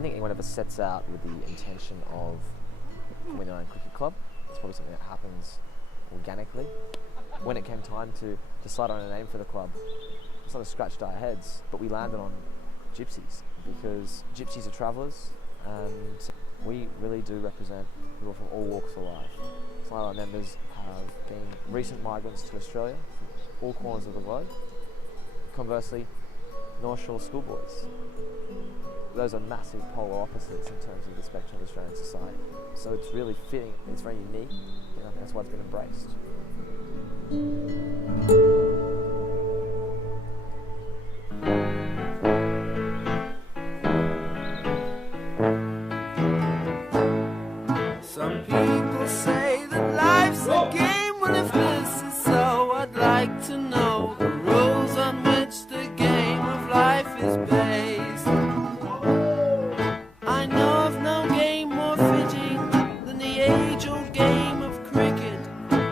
don't think anyone ever sets out with the intention of forming their own cricket club. It's probably something that happens organically. When it came time to decide on a name for the club, we sort of scratched our heads, but we landed on Gypsies because Gypsies are travellers and we really do represent people from all walks of life. Some of our members have been recent migrants to Australia from all corners of the globe. Conversely, North Shore schoolboys. Those are massive polar opposites in terms of the spectrum of Australian society. So it's really fitting, it's very unique, and I think that's why it's been embraced. Some people say that life's a game. Well, if this is so, I'd like to know the rules on which the game of life is based. I know of no game more fitting than the age-old game of cricket.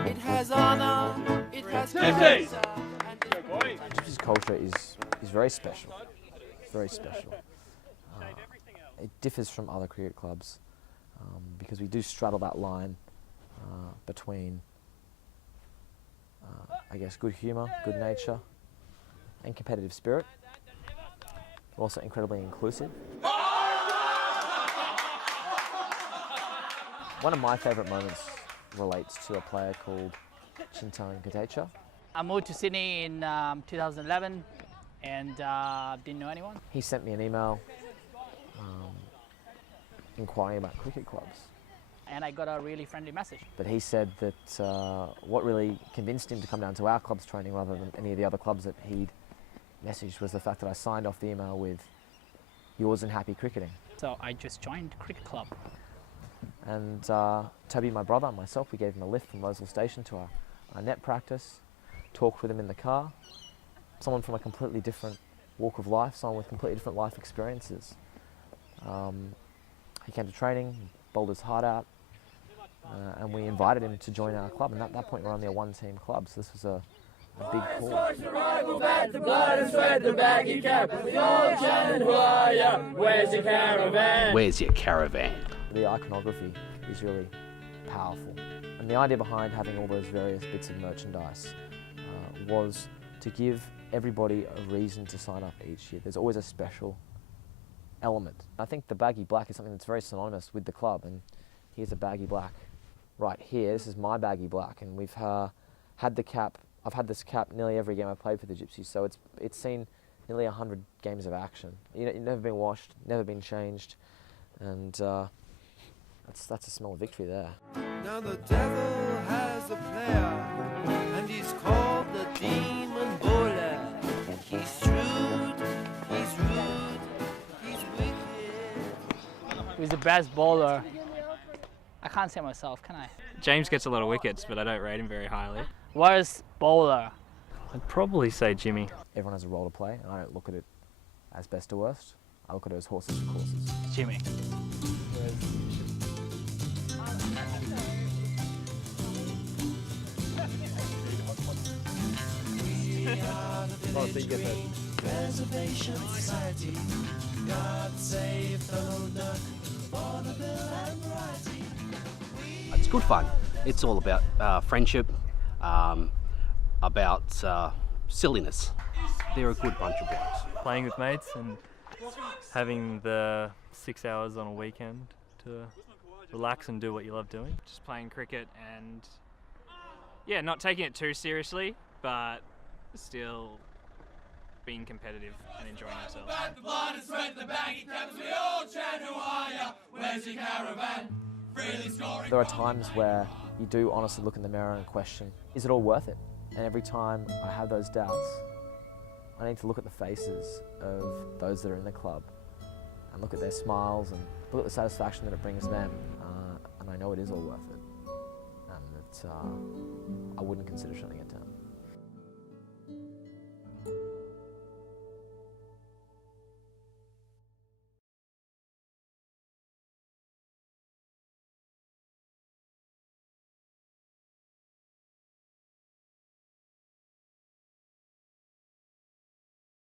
It has honour, it has character, and Gypsies culture is very special. It's very special. It differs from other cricket clubs because we do straddle that line between, I guess, good humour, good nature, and competitive spirit. We're also incredibly inclusive. One of my favourite moments relates to a player called Chintan Katecha. I moved to Sydney in 2011 and didn't know anyone. He sent me an email inquiring about cricket clubs. And I got a really friendly message. But he said that what really convinced him to come down to our club's training rather than any of the other clubs that he'd messaged was the fact that I signed off the email with "Yours and happy cricketing." So I just joined cricket club. And Toby, my brother, and myself, we gave him a lift from Roseville Station to our net practice, talked with him in the car. Someone from a completely different walk of life, someone with completely different life experiences. He came to training, bowled his heart out, and we invited him to join our club. And at that point, we're only a one-team club, so this was a big call. Where's your caravan? Where's your caravan? The iconography is really powerful. And the idea behind having all those various bits of merchandise was to give everybody a reason to sign up each year. There's always a special element. I think the baggy black is something that's very synonymous with the club, and here's a baggy black right here. This is my baggy black, and we've had the cap. I've had this cap nearly every game I've played for the Gypsies, so it's seen nearly 100 games of action. It's never been washed, never been changed, and that's a smell of victory there. now the devil has a player, and he's called the Demon Bowler. He's shrewd, he's rude, he's wicked. Who's the best bowler? I can't say myself, can I? James gets a lot of wickets, but I don't rate him very highly. Worst bowler? I'd probably say Jimmy. Everyone has a role to play, and I don't look at it as best or worst. I look at it as horses for courses. Jimmy. Reservation Society, God save Donald Duck, Bonneville and variety. It's good fun. It's all about friendship, about silliness. They're a good bunch of blokes. Playing with mates and having the 6 hours on a weekend to relax and do what you love doing. Just playing cricket and, yeah, not taking it too seriously, but still being competitive and enjoying ourselves. There are times where you do honestly look in the mirror and question, is it all worth it? And every time I have those doubts, I need to look at the faces of those that are in the club and look at their smiles and look at the satisfaction that it brings them. And I know it is all worth it. And that I wouldn't consider shutting it